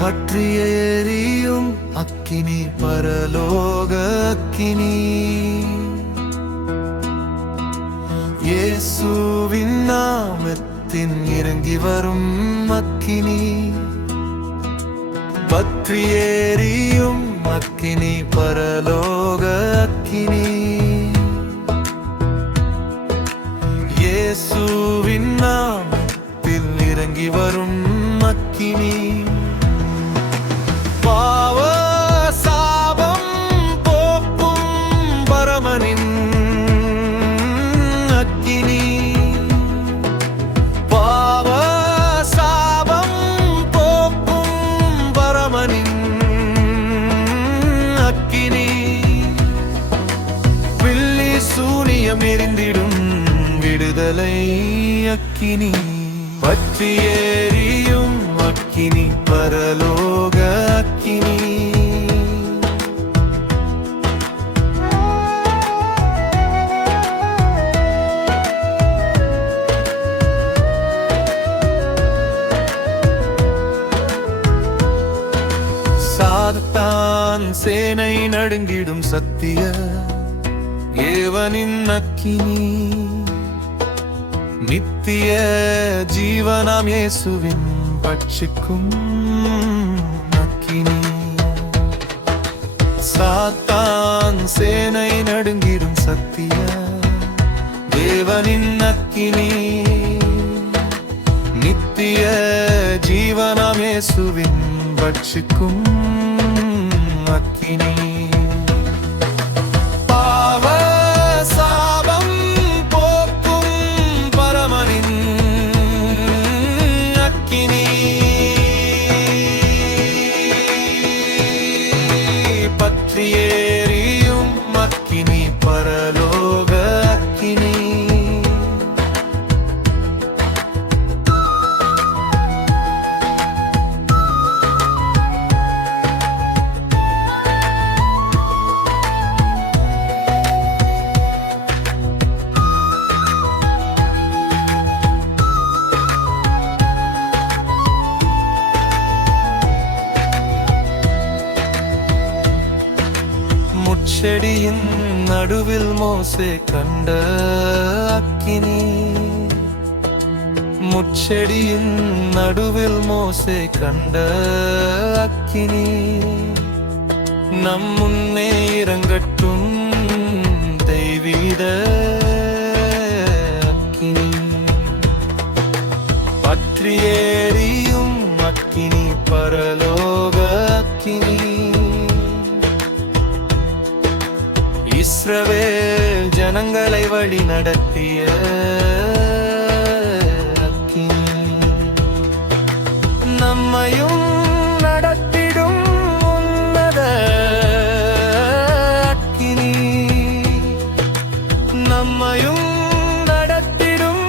பற்றிய எரியும் அக்கினி பரலோக அக்கினி இயேசுவின் நாமத்தின் இறங்கி வரும் அக்கினி பற்றி எரியும் அக்கினி பரலோக அக்கினி இயேசுவின் நாமத்தில் இறங்கி வரும் அக்கினி பாவ சாபம் போக்கும் பரமனின் அக்கினி பாவ சாபம் போக்கும் பரமனின் அக்கினி பில்லி சூனியம் எரிந்திடும் விடுதலை அக்கினி பற்றி எரியும் அக்கினி பரலோக அக்கினி சாத்தான் சேனை நடுங்கிடும் சத்திய தேவனின் அக்கினி நித்திய ஜீவனாம் இயேசுவின் பட்சிக்கும் அக்கினி சாத்தான் சேனை நடுங்கிடும் சத்திய தேவனின் அக்கினி நித்திய ஜீவனாம் இயேசுவின் பட்சிக்கும் அக்கினி பற்றி எரியும் அக்கினி பரலோக அக்கினி முட்செடியின் நடுவில் மோசே கண்ட அக்கினி முட்செடியின் நடுவில் மோசே கண்ட அக்கினி நம் முன்னே இறங்கட்டும் தெய்வீக அக்கினி பற்றி எரியும் அக்கினி பரலோக அக்கினி இஸ்ரவேல் ஜனங்களை வழி நடத்திய அக்கினி நம்மையும் நடத்திடும் உன்னத அக்கினி நம்மையும் நடத்திடும்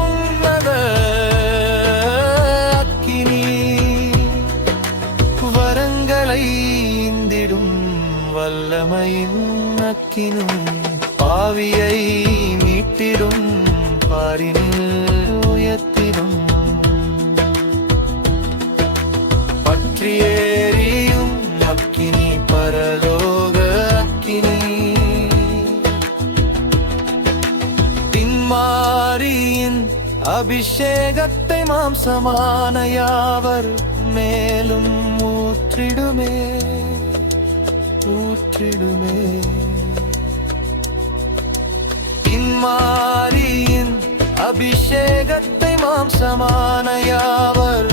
உன்னத அக்கினி வரங்களை இந்திடும் வல்லமையின் அக்கினும் பாவியை மீட்டிடும் பாரினில் உயர்த்திடும் பற்றி எரியும் அக்கினி பரலோக அக்கினி பின்மாரியின் அபிஷேகத்தை மாம்சமான யாவர் மேலும் ஊற்றிடுமே ஊற்றிடுமே பின்மாரியின் அபிஷேகத்தை மாம்சமான யாவர்